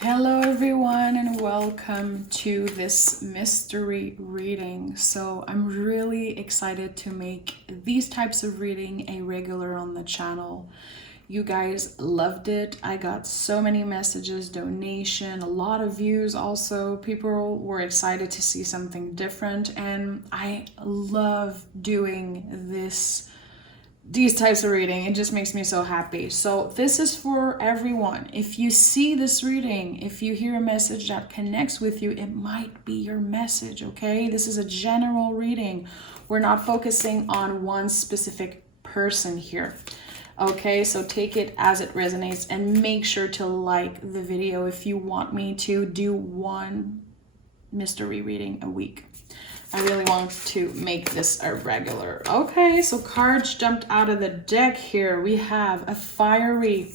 Hello everyone and welcome to this mystery reading. So I'm really excited to make these types of reading a regular on the channel. You guys loved it. I got so many messages, donation, a lot of views also. People were excited to see something different and I love doing these types of reading. It just makes me so happy. So this is for everyone. If you see this reading, if you hear a message that connects with you, it might be your message, okay? This is a general reading. We're not focusing on one specific person here. Okay, so take it as it resonates and make sure to like the video if you want me to do one mystery reading a week. I really want to make this a regular. Okay, so cards jumped out of the deck here. We have a fiery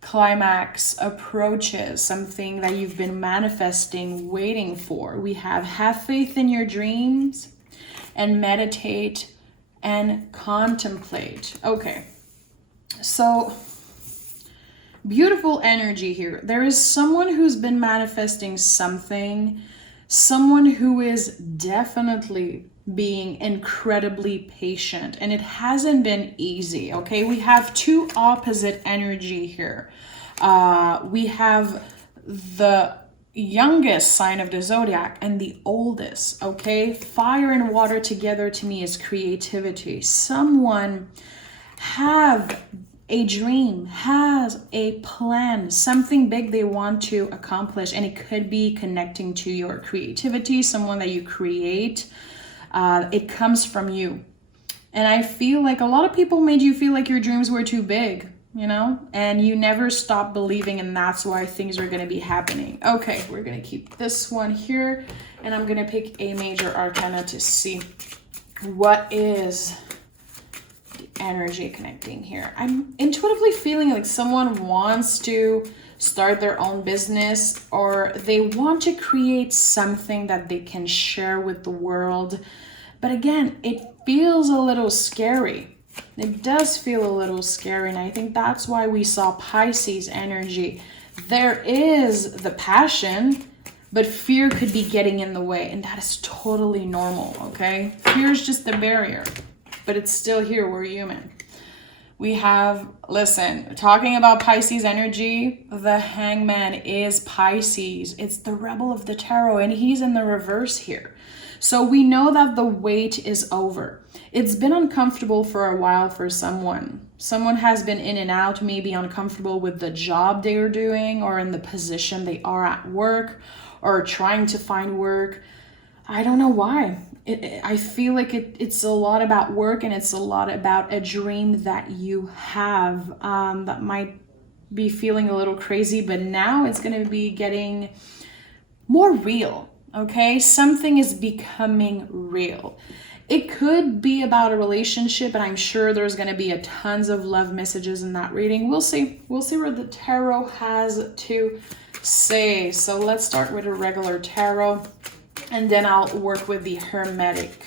climax approaches, something that you've been manifesting, waiting for. We have faith in your dreams and meditate and contemplate. Okay, so beautiful energy here. There is someone who's been manifesting something. Someone who is definitely being incredibly patient, and it hasn't been easy, okay? We have two opposite energy here. We have the youngest sign of the zodiac and the oldest, okay? Fire and water together to me is creativity. Someone have a dream, has a plan, something big they want to accomplish, and it could be connecting to your creativity, someone that you create. It comes from you. And I feel like a lot of people made you feel like your dreams were too big, you know, and you never stop believing, and that's why things are going to be happening. Okay, we're going to keep this one here, and I'm going to pick a major arcana to see what is energy connecting here. I'm intuitively feeling like someone wants to start their own business, or they want to create something that they can share with the world. But again, it feels a little scary. It does feel a little scary, and I think that's why we saw Pisces energy. There is the passion, but fear could be getting in the way, and that is totally normal, okay? Fear is just the barrier, but it's still here. We're human. We have, listen, talking about Pisces energy, the Hangman is Pisces. It's the rebel of the tarot, and he's in the reverse here. So we know that the wait is over. It's been uncomfortable for a while for someone. Someone has been in and out, maybe uncomfortable with the job they are doing, or in the position they are at work, or trying to find work. I don't know why. I feel like it's a lot about work, and it's a lot about a dream that you have that might be feeling a little crazy, but now it's going to be getting more real, okay? Something is becoming real. It could be about a relationship, and I'm sure there's going to be a tons of love messages in that reading. We'll see. We'll see what the tarot has to say. So let's start with a regular tarot. And then I'll work with the Hermetic,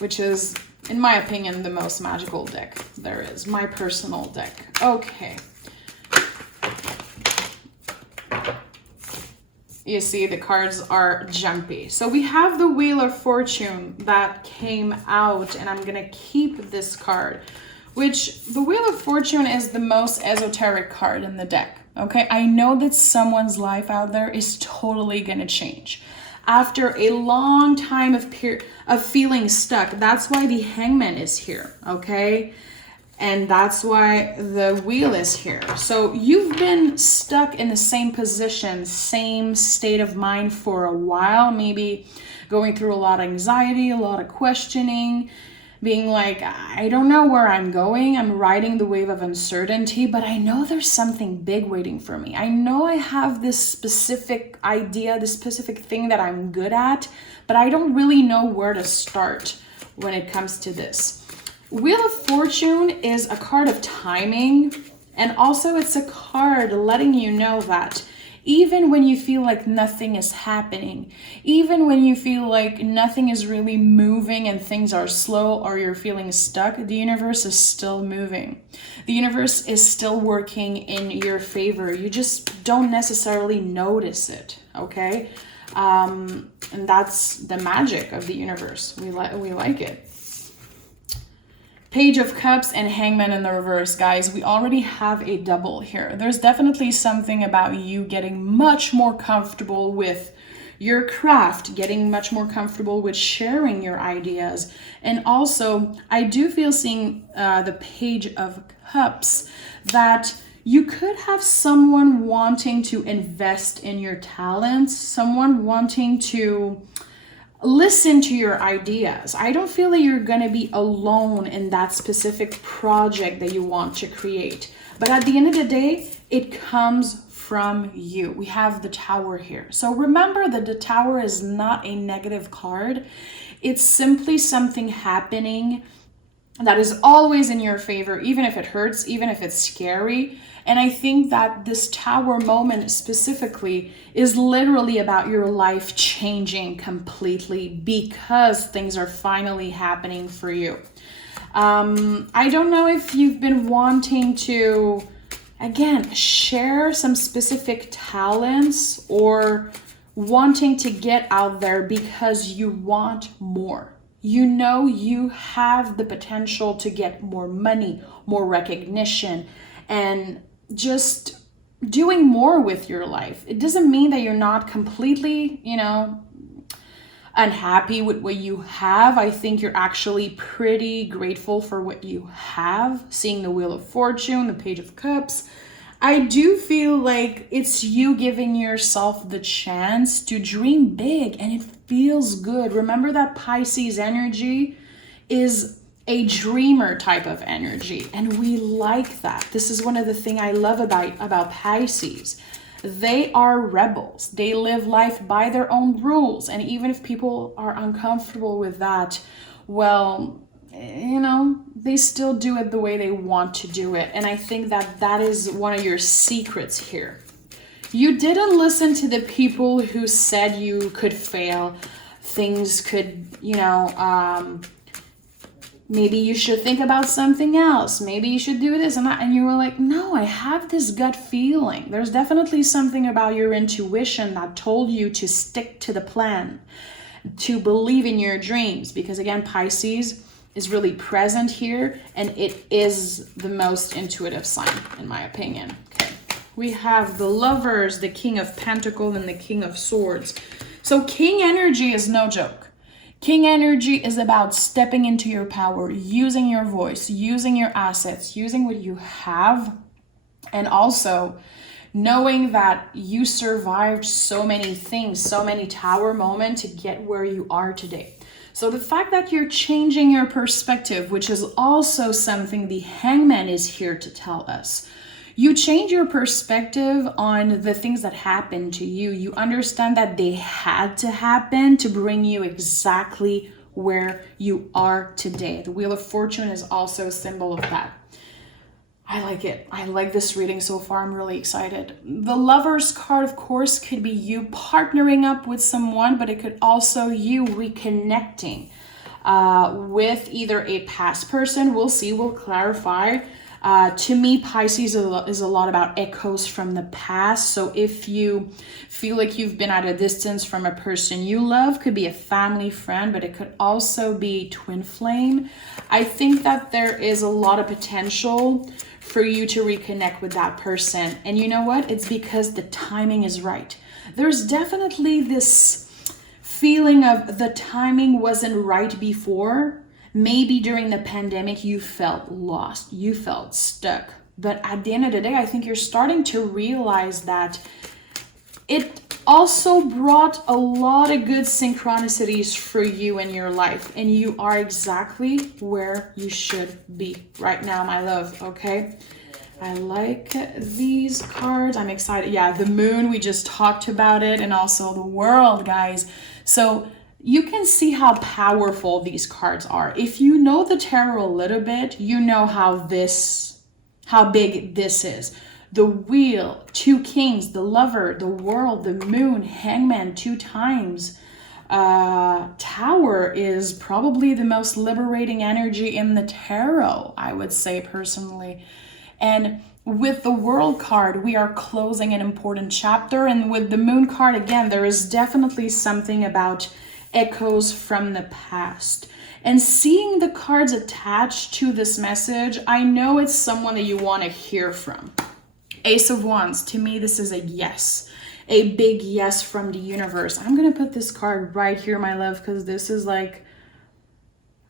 which is, in my opinion, the most magical deck there is. My personal deck. Okay. You see, the cards are jumpy. So we have the Wheel of Fortune that came out, and I'm going to keep this card, which the Wheel of Fortune is the most esoteric card in the deck. Okay, I know that someone's life out there is totally going to change. After a long time of feeling stuck, that's why the Hangman is here, okay? And that's why the Wheel is here. So you've been stuck in the same position, same state of mind for a while, maybe going through a lot of anxiety, a lot of questioning, being like, I don't know where I'm going. I'm riding the wave of uncertainty, but I know there's something big waiting for me. I know I have this specific idea, this specific thing that I'm good at, but I don't really know where to start when it comes to this. Wheel of Fortune is a card of timing, and also it's a card letting you know that Even when you feel like nothing is happening, even when you feel like nothing is really moving and things are slow or you're feeling stuck, the universe is still moving. The universe is still working in your favor. You just don't necessarily notice it, okay? And that's the magic of the universe. We like it. Page of Cups and Hangman in the reverse, guys. We already have a double here. There's definitely something about you getting much more comfortable with your craft, getting much more comfortable with sharing your ideas. And also, I do feel, seeing the Page of Cups, that you could have someone wanting to invest in your talents, someone wanting to listen to your ideas. I don't feel that you're going to be alone in that specific project that you want to create. But at the end of the day, it comes from you. We have the Tower here. So remember that the Tower is not a negative card. It's simply something happening that is always in your favor, even if it hurts, even if it's scary. And I think that this Tower moment specifically is literally about your life changing completely because things are finally happening for you. I don't know if you've been wanting to, again, share some specific talents or wanting to get out there because you want more. You know you have the potential to get more money, more recognition, and just doing more with your life. It doesn't mean that you're not completely, unhappy with what you have. I think you're actually pretty grateful for what you have. Seeing the Wheel of Fortune, the Page of Cups, I do feel like it's you giving yourself the chance to dream big, and it feels good. Remember that Pisces energy is a dreamer type of energy, and we like that. This is one of the things I love about Pisces. They are rebels. They live life by their own rules, and even if people are uncomfortable with that, well, they still do it the way they want to do it. And I think that is one of your secrets here. You didn't listen to the people who said you could fail, things could, maybe you should think about something else. Maybe you should do this and that. And you were like, no, I have this gut feeling. There's definitely something about your intuition that told you to stick to the plan, to believe in your dreams. Because again, Pisces is really present here, and it is the most intuitive sign, in my opinion. Okay. We have the Lovers, the King of Pentacles, and the King of Swords. So King energy is no joke. King energy is about stepping into your power, using your voice, using your assets, using what you have, and also knowing that you survived so many things, so many Tower moments to get where you are today. So the fact that you're changing your perspective, which is also something the Hangman is here to tell us. You change your perspective on the things that happened to you. You understand that they had to happen to bring you exactly where you are today. The Wheel of Fortune is also a symbol of that. I like it. I like this reading so far. I'm really excited. The Lovers card, of course, could be you partnering up with someone, but it could also you reconnecting with either a past person. We'll see. We'll clarify. To me, Pisces is a lot about echoes from the past. So if you feel like you've been at a distance from a person you love, could be a family friend, but it could also be twin flame. I think that there is a lot of potential for you to reconnect with that person. And you know what? It's because the timing is right. There's definitely this feeling of the timing wasn't right before. Maybe during the pandemic, you felt lost, you felt stuck. But at the end of the day, I think you're starting to realize that it also brought a lot of good synchronicities for you in your life. And you are exactly where you should be right now, my love, okay? I like these cards. I'm excited. Yeah, the Moon, we just talked about it, and also the World, guys. So you can see how powerful these cards are. If you know the tarot a little bit, you know how big this is. the Wheel, 2 Kings, the Lover, the World, the Moon, Hangman 2 times. Tower is probably the most liberating energy in the tarot, I would say personally. And with the World card, we are closing an important chapter. And with the Moon card, again, there is definitely something about echoes from the past. And seeing the cards attached to this message, I know it's someone that you want to hear from. Ace of Wands, to me, this is a yes. A big yes from the universe. I'm going to put this card right here, my love, because this is like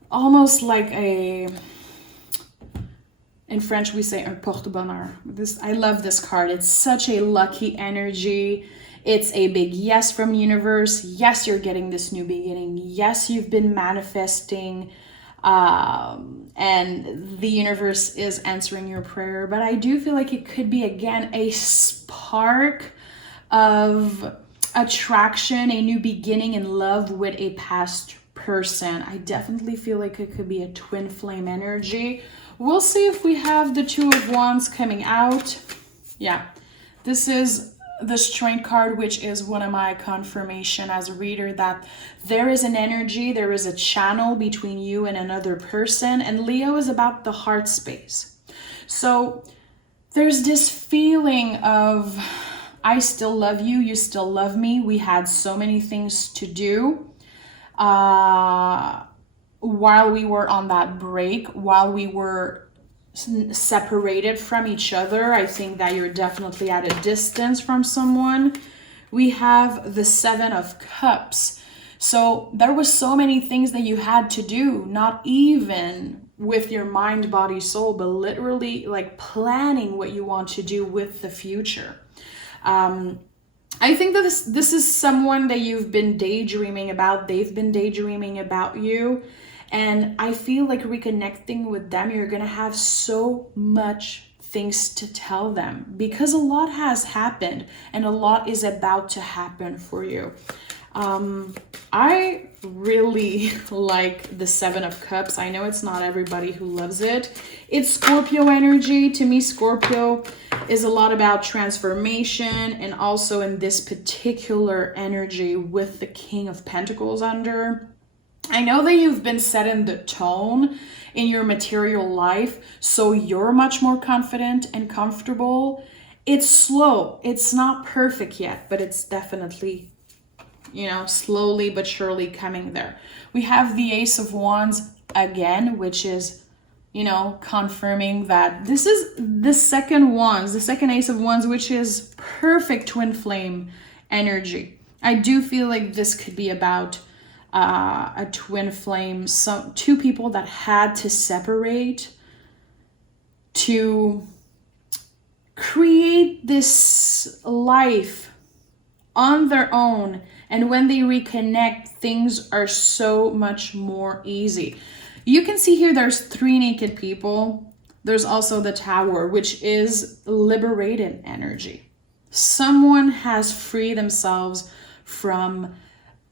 almost like a, in French we say un porte-bonheur. I love this card. It's such a lucky energy. It's a big yes from the universe. Yes, you're getting this new beginning. Yes, you've been manifesting, and the universe is answering your prayer. But I do feel like it could be, again, a spark of attraction, a new beginning in love with a past person. I definitely feel like it could be a twin flame energy. We'll see if we have the Two of Wands coming out. Yeah, this is the Strength card, which is one of my confirmation as a reader that there is an energy, there is a channel between you and another person. And Leo is about the heart space. So there's this feeling of, I still love you, you still love me. We had so many things to do while we were on that break, while we were separated from each other. I think that you're definitely at a distance from someone. We have the Seven of Cups. So there was so many things that you had to do, not even with your mind, body, soul, but literally like planning what you want to do with the future. I think that this is someone that you've been daydreaming about. They've been daydreaming about you. And I feel like reconnecting with them, you're going to have so much things to tell them because a lot has happened and a lot is about to happen for you. I really like the Seven of Cups. I know it's not everybody who loves it. It's Scorpio energy. To me, Scorpio is a lot about transformation, and also in this particular energy with the King of Pentacles under. I know that you've been setting the tone in your material life, so you're much more confident and comfortable. It's slow. It's not perfect yet, but it's definitely, slowly but surely coming there. We have the Ace of Wands again, which is, confirming that this is the second Ace of Wands, which is perfect twin flame energy. I do feel like this could be about a twin flame, two people that had to separate to create this life on their own. And when they reconnect, things are so much more easy. You can see here there's 3 naked people. There's also the Tower, which is liberated energy. Someone has freed themselves from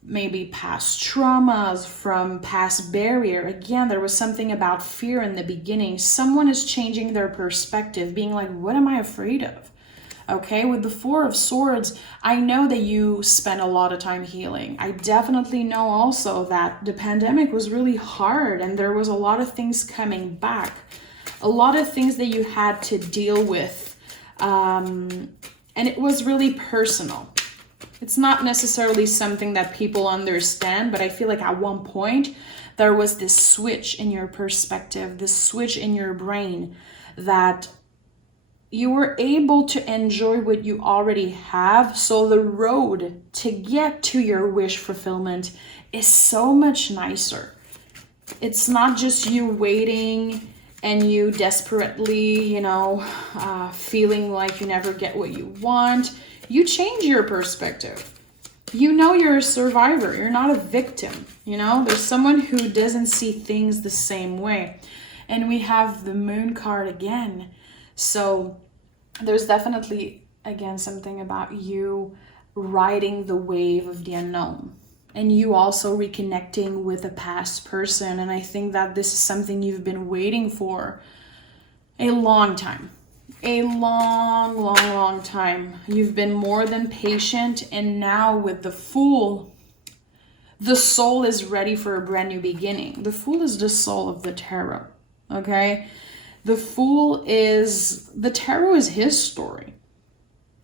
maybe past traumas, from past barrier. Again, there was something about fear in the beginning. Someone is changing their perspective, being like, what am I afraid of? Okay, with the Four of Swords, I know that you spent a lot of time healing. I definitely know also that the pandemic was really hard and there was a lot of things coming back. A lot of things that you had to deal with. And it was really personal. It's not necessarily something that people understand, but I feel like at one point there was this switch in your perspective, this switch in your brain that you were able to enjoy what you already have. So the road to get to your wish fulfillment is so much nicer. It's not just you waiting and you desperately, feeling like you never get what you want. You change your perspective. You're a survivor. You're not a victim. There's someone who doesn't see things the same way. And we have the Moon card again. So there's definitely, again, something about you riding the wave of the unknown. And you also reconnecting with a past person. And I think that this is something you've been waiting for a long time. a long time. You've been more than patient, and now with the Fool, the soul is ready for a brand new beginning. The Fool is the soul of the tarot, okay? The tarot is his story.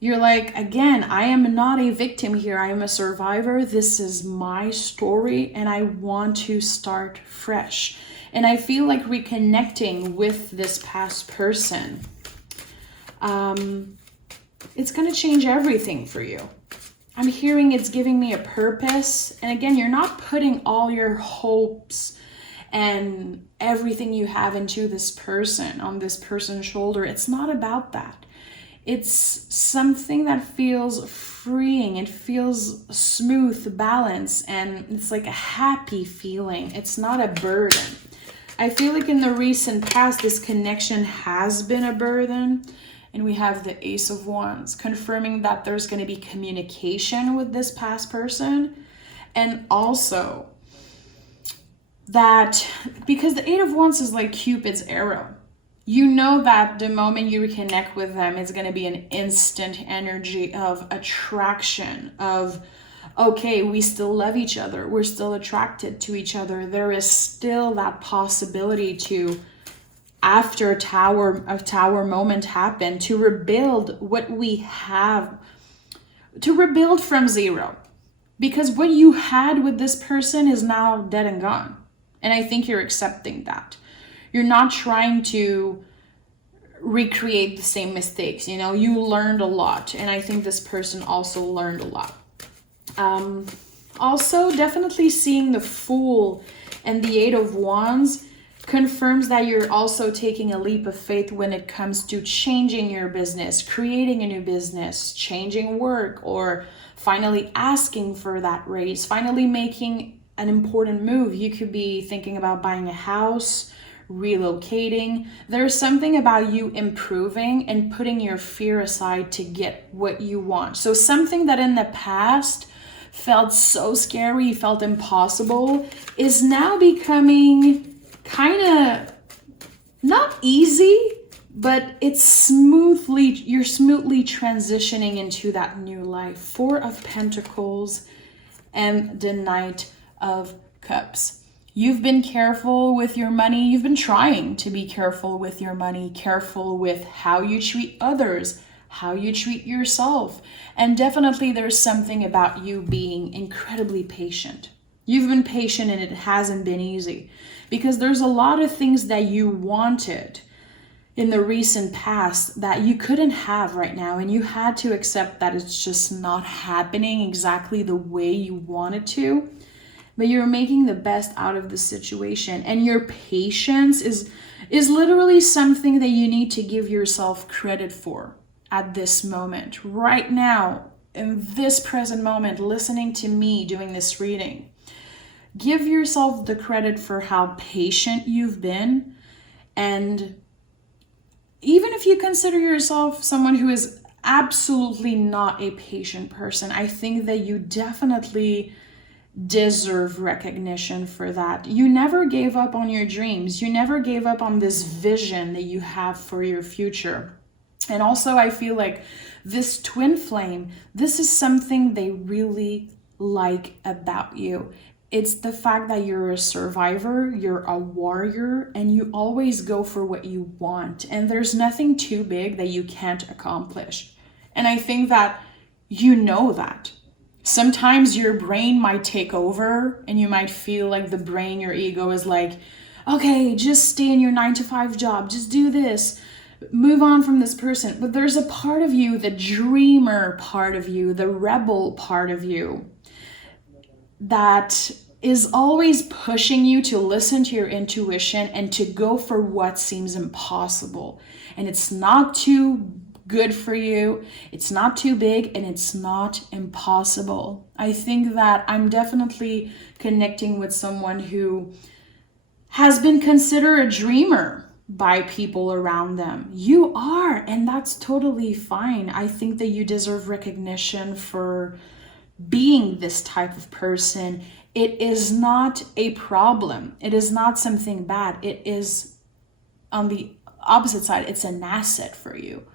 You're like, again, I am not a victim here. I am a survivor. This is my story, and I want to start fresh. And I feel like reconnecting with this past person, it's going to change everything for you. I'm hearing it's giving me a purpose. And again, you're not putting all your hopes and everything you have into this person, on this person's shoulder. It's not about that. It's something that feels freeing. It feels smooth, balanced, and it's like a happy feeling. It's not a burden. I feel like in the recent past, this connection has been a burden. And we have the Ace of Wands, confirming that there's going to be communication with this past person. And also that, because the Eight of Wands is like Cupid's arrow. You know that the moment you reconnect with them, it's going to be an instant energy of attraction, of, okay, we still love each other. We're still attracted to each other. There is still that possibility to, after a tower moment happened, to rebuild what we have, to rebuild from zero. Because what you had with this person is now dead and gone. And I think you're accepting that. You're not trying to recreate the same mistakes. You know, you learned a lot. And I think this person also learned a lot. Also, definitely seeing the Fool and the Eight of Wands confirms that you're also taking a leap of faith when it comes to changing your business, creating a new business, changing work, or finally asking for that raise, finally making an important move. You could be thinking about buying a house, relocating. There's something about you improving and putting your fear aside to get what you want. So something that in the past felt so scary, felt impossible, is now becoming kind of not easy, but you're smoothly transitioning into that new life. Four of Pentacles and the Knight of Cups. You've been careful with your money. You've been trying to be careful with your money, careful with how you treat others, how you treat yourself. And definitely there's something about you being incredibly patient. You've been patient, and it hasn't been easy, because there's a lot of things that you wanted in the recent past that you couldn't have right now, and you had to accept that it's just not happening exactly the way you wanted to. But you're making the best out of the situation, and your patience is literally something that you need to give yourself credit for at this moment, right now, in this present moment, listening to me doing this reading. Give yourself the credit for how patient you've been. And even if you consider yourself someone who is absolutely not a patient person, I think that you definitely deserve recognition for that. You never gave up on your dreams. You never gave up on this vision that you have for your future. And also, I feel like this twin flame, this is something they really like about you. It's the fact that you're a survivor, you're a warrior, and you always go for what you want. And there's nothing too big that you can't accomplish. And I think that you know that. Sometimes your brain might take over, and you might feel like the brain, your ego is like, okay, just stay in your 9-to-5 job, just do this, move on from this person. But there's a part of you, the dreamer part of you, the rebel part of you, that is always pushing you to listen to your intuition and to go for what seems impossible. And it's not too good for you, it's not too big, and it's not impossible. I think that I'm definitely connecting with someone who has been considered a dreamer by people around them. You are, and that's totally fine. I think that you deserve recognition for being this type of person. It is not a problem. It is not something bad. It is, on the opposite side, it's an asset for you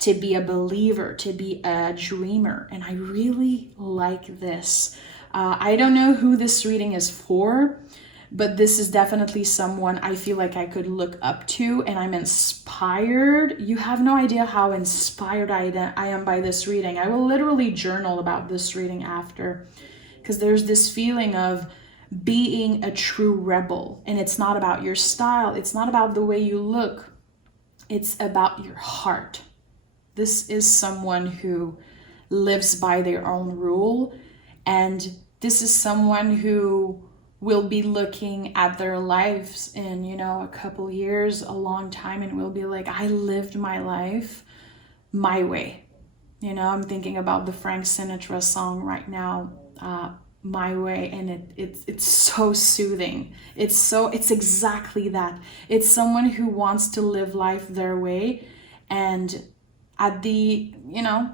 to be a believer, to be a dreamer. And I really like this. I don't know who this reading is for, but this is definitely someone I feel like I could look up to, and I'm inspired. You have no idea how inspired I am by this reading. I will literally journal about this reading after, because there's this feeling of being a true rebel. And it's not about your style, it's not about the way you look, it's about your heart. This is someone who lives by their own rule, and this is someone who will be looking at their lives in, a couple years, a long time, and will be like, I lived my life my way. I'm thinking about the Frank Sinatra song right now, My Way, and it's so soothing. It's exactly that. It's someone who wants to live life their way, and at the,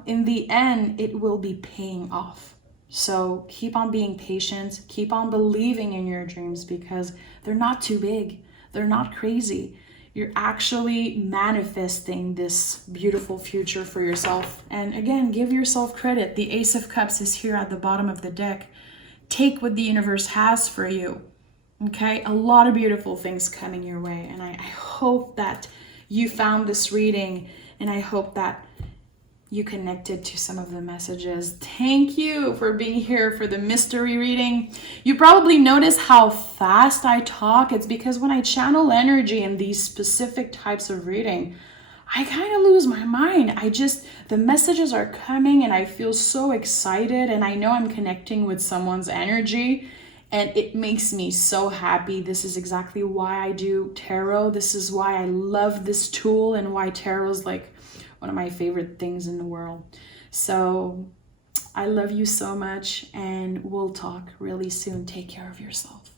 in the end, it will be paying off. So keep on being patient, keep on believing in your dreams, because they're not too big, they're not crazy. You're actually manifesting this beautiful future for yourself. And again, give yourself credit. The Ace of Cups is here at the bottom of the deck. Take what the universe has for you. Okay, a lot of beautiful things coming your way. And I hope that you found this reading, and I hope that you connected to some of the messages. Thank you for being here for the mystery reading. You probably notice how fast I talk. It's because when I channel energy in these specific types of reading, I kind of lose my mind. The messages are coming and I feel so excited, and I know I'm connecting with someone's energy, and it makes me so happy. This is exactly why I do tarot. This is why I love this tool, and why tarot is like one of my favorite things in the world. So I love you so much, and we'll talk really soon. Take care of yourself.